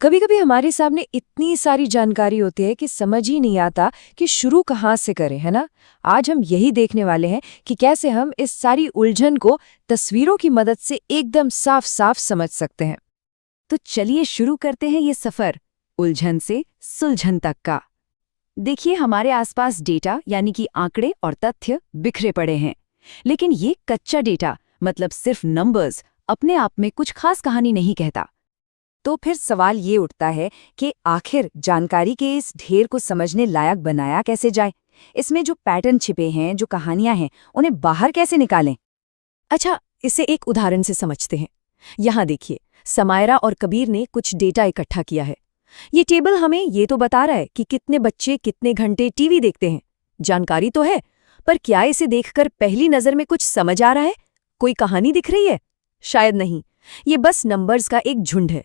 कभी कभी हमारे सामने इतनी सारी जानकारी होती है कि समझ ही नहीं आता कि शुरू कहाँ से करें, है ना। आज हम यही देखने वाले हैं कि कैसे हम इस सारी उलझन को तस्वीरों की मदद से एकदम साफ साफ समझ सकते हैं। तो चलिए शुरू करते हैं ये सफर उलझन से सुलझन तक का। देखिए, हमारे आसपास डेटा यानी कि आंकड़े और तथ्य बिखरे पड़े हैं। लेकिन ये कच्चा डेटा, मतलब सिर्फ नंबर्स, अपने आप में कुछ खास कहानी नहीं कहता। तो फिर सवाल ये उठता है कि आखिर जानकारी के इस ढेर को समझने लायक बनाया कैसे जाए। इसमें जो पैटर्न छिपे हैं, जो कहानियां हैं, उन्हें बाहर कैसे निकालें। अच्छा, इसे एक उदाहरण से समझते हैं। यहाँ देखिए, समायरा और कबीर ने कुछ डेटा इकट्ठा किया है। ये टेबल हमें ये तो बता रहा है कि कितने बच्चे कितने घंटे टीवी देखते हैं। जानकारी तो है, पर क्या इसे देखकर पहली नजर में कुछ समझ आ रहा है? कोई कहानी दिख रही है? शायद नहीं। ये बस नंबर्स का एक झुंड है।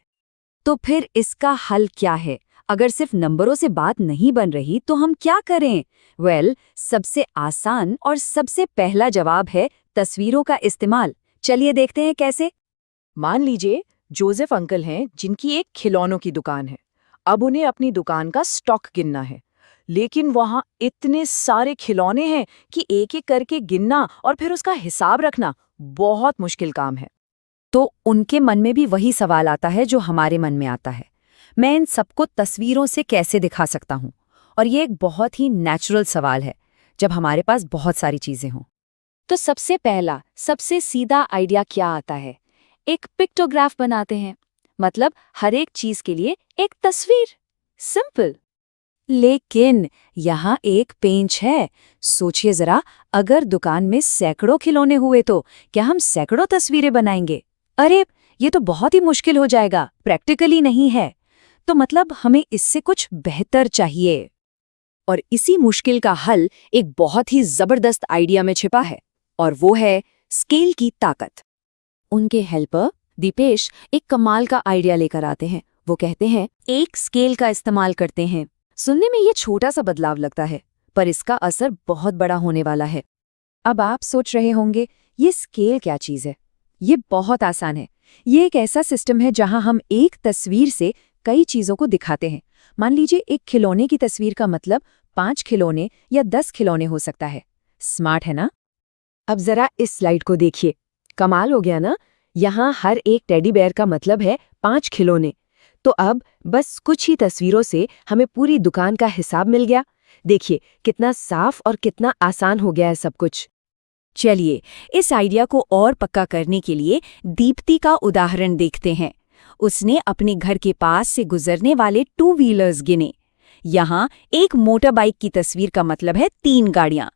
तो फिर इसका हल क्या है? अगर सिर्फ नंबरों से बात नहीं बन रही तो हम क्या करें? सबसे आसान और सबसे पहला जवाब है तस्वीरों का इस्तेमाल। चलिए देखते हैं कैसे। मान लीजिए जोसेफ अंकल हैं जिनकी एक खिलौनों की दुकान है। अब उन्हें अपनी दुकान का स्टॉक गिनना है, लेकिन वहां इतने सारे खिलौने हैं कि एक एक करके गिनना और फिर उसका हिसाब रखना बहुत मुश्किल काम है। तो उनके मन में भी वही सवाल आता है जो हमारे मन में आता है। मैं इन सबको तस्वीरों से कैसे दिखा सकता हूँ? और ये एक बहुत ही नेचुरल सवाल है जब हमारे पास बहुत सारी चीजें हों। तो सबसे पहला, सबसे सीधा आइडिया क्या आता है? एक पिक्टोग्राफ बनाते हैं। मतलब हर एक चीज के लिए एक तस्वीर। सिंपल। लेकिन यहाँ एक पेंच है। सोचिए जरा, अगर दुकान में सैकड़ों खिलौने हुए तो क्या हम सैकड़ों तस्वीरें बनाएंगे? अरे, ये तो बहुत ही मुश्किल हो जाएगा, प्रैक्टिकली नहीं है। तो मतलब हमें इससे कुछ बेहतर चाहिए। और इसी मुश्किल का हल एक बहुत ही जबरदस्त आइडिया में छिपा है, और वो है स्केल की ताकत। उनके हेल्पर दीपेश एक कमाल का आइडिया लेकर आते हैं। वो कहते हैं, एक स्केल का इस्तेमाल करते हैं। सुनने में ये छोटा सा बदलाव लगता है, पर इसका असर बहुत बड़ा होने वाला है। अब आप सोच रहे होंगे, ये स्केल क्या चीज़ है? ये बहुत आसान है। ये एक ऐसा सिस्टम है जहां हम एक तस्वीर से कई चीज़ों को दिखाते हैं। मान लीजिए एक खिलौने की तस्वीर का मतलब 5 खिलौने या 10 खिलौने हो सकता है। स्मार्ट है ना? अब जरा इस स्लाइड को देखिए। कमाल हो गया ना? यहाँ हर एक टेडी बेयर का मतलब है 5 खिलौने। तो अब बस कुछ ही तस्वीरों से हमें पूरी दुकान का हिसाब मिल गया। देखिए कितना साफ और कितना आसान हो गया है सब कुछ। चलिए, इस आइडिया को और पक्का करने के लिए दीप्ति का उदाहरण देखते हैं। उसने अपने घर के पास से गुजरने वाले 2 व्हीलर्स गिने। यहाँ एक मोटर बाइक की तस्वीर का मतलब है 3 गाड़ियां।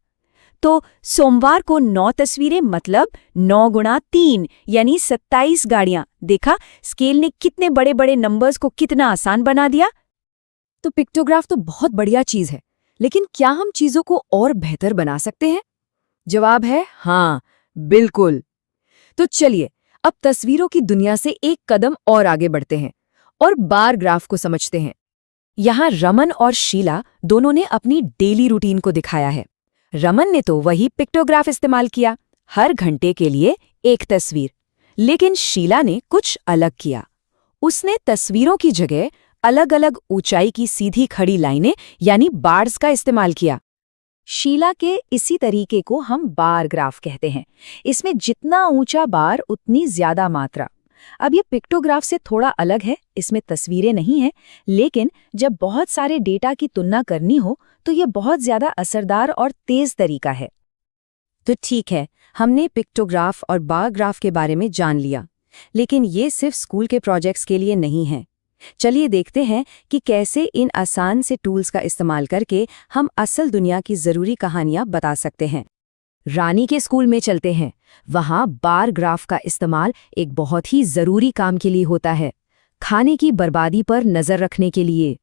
तो सोमवार को 9 तस्वीरें मतलब 9 गुणा 3 यानी 27 गाड़ियां। देखा, स्केल ने कितने बड़े बड़े नंबर्स को कितना आसान बना दिया। तो पिक्टोग्राफ तो बहुत बढ़िया चीज है, लेकिन क्या हम चीजों को और बेहतर बना सकते हैं? जवाब है हाँ, बिल्कुल। तो चलिए अब तस्वीरों की दुनिया से एक कदम और आगे बढ़ते हैं और बार ग्राफ को समझते हैं। यहाँ रमन और शीला दोनों ने अपनी डेली रूटीन को दिखाया है। रमन ने तो वही पिक्टोग्राफ इस्तेमाल किया, हर घंटे के लिए एक तस्वीर। लेकिन शीला ने कुछ अलग किया। उसने तस्वीरों की जगह अलग अलग ऊंचाई की सीधी खड़ी लाइनें यानी बार्स का इस्तेमाल किया। शीला के इसी तरीके को हम बार ग्राफ कहते हैं। इसमें जितना ऊंचा बार उतनी ज्यादा मात्रा। अब ये पिक्टोग्राफ से थोड़ा अलग है, इसमें तस्वीरें नहीं हैं, लेकिन जब बहुत सारे डेटा की तुलना करनी हो तो ये बहुत ज्यादा असरदार और तेज तरीका है। तो ठीक है, हमने पिक्टोग्राफ और बार ग्राफ के बारे में जान लिया, लेकिन ये सिर्फ स्कूल के प्रोजेक्ट्स के लिए नहीं है। चलिए देखते हैं कि कैसे इन आसान से टूल्स का इस्तेमाल करके हम असल दुनिया की जरूरी कहानियां बता सकते हैं। रानी के स्कूल में चलते हैं। वहां बार ग्राफ का इस्तेमाल एक बहुत ही जरूरी काम के लिए होता है, खाने की बर्बादी पर नजर रखने के लिए।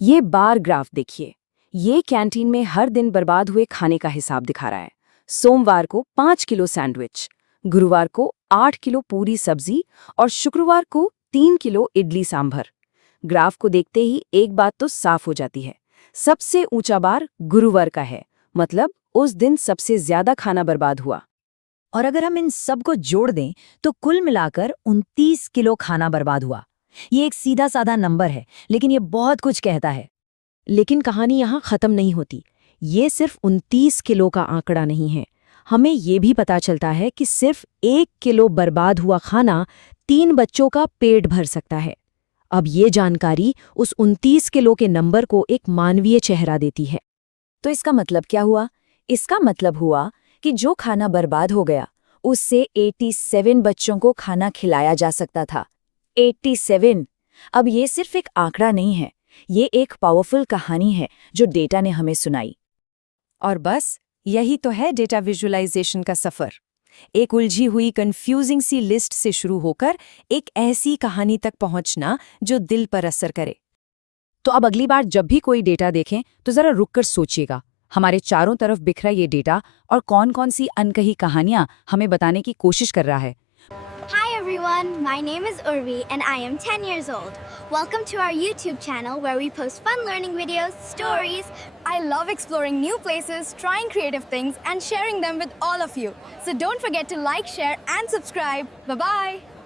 ये बार ग्राफ देखिए, ये कैंटीन में हर दिन बर्बाद हुए खाने का हिसाब दिखा रहा है। सोमवार को 5 किलो सैंडविच, गुरुवार को 8 किलो पूरी सब्जी और शुक्रवार को 3 किलो इडली सांभर। ग्राफ को देखते ही एक बात तो साफ हो जाती है, सबसे ऊंचा बार गुरुवार का है, मतलब उस दिन सबसे ज्यादा खाना बर्बाद हुआ। और अगर हम इन सब को जोड़ दें तो कुल मिलाकर 29 किलो खाना बर्बाद हुआ। ये एक सीधा साधा नंबर है, लेकिन ये बहुत कुछ कहता है। लेकिन कहानी यहाँ खत्म नहीं होती। ये सिर्फ 29 किलो का आंकड़ा नहीं है। हमें ये भी पता चलता है कि सिर्फ 1 किलो बर्बाद हुआ खाना 3 बच्चों का पेट भर सकता है। अब ये जानकारी उस 29 किलो के नंबर को एक मानवीय चेहरा देती है। तो इसका मतलब क्या हुआ? इसका मतलब हुआ कि जो खाना बर्बाद हो गया, उससे 87 बच्चों को खाना खिलाया जा सकता था। 87! अब ये सिर्फ एक आंकड़ा नहीं है, ये एक पावरफुल कहानी है जो डेटा ने हमें सुनाई। और बस यही तो है डेटा विजुअलाइजेशन का सफ़र। एक उलझी हुई कंफ्यूजिंग सी लिस्ट से शुरू होकर एक ऐसी कहानी तक पहुंचना जो दिल पर असर करे। तो अब अगली बार जब भी कोई डेटा देखें तो जरा रुककर सोचिएगा, हमारे चारों तरफ बिखरा ये डेटा और कौन-कौन सी अनकही कहानियां हमें बताने की कोशिश कर रहा है। Hi everyone, my name is Urvi and I am 10 years old. Welcome to our YouTube channel where we post fun learning videos, stories. I love exploring new places, trying creative things, and sharing them with all of you. So don't forget to like, share, and subscribe. Bye-bye!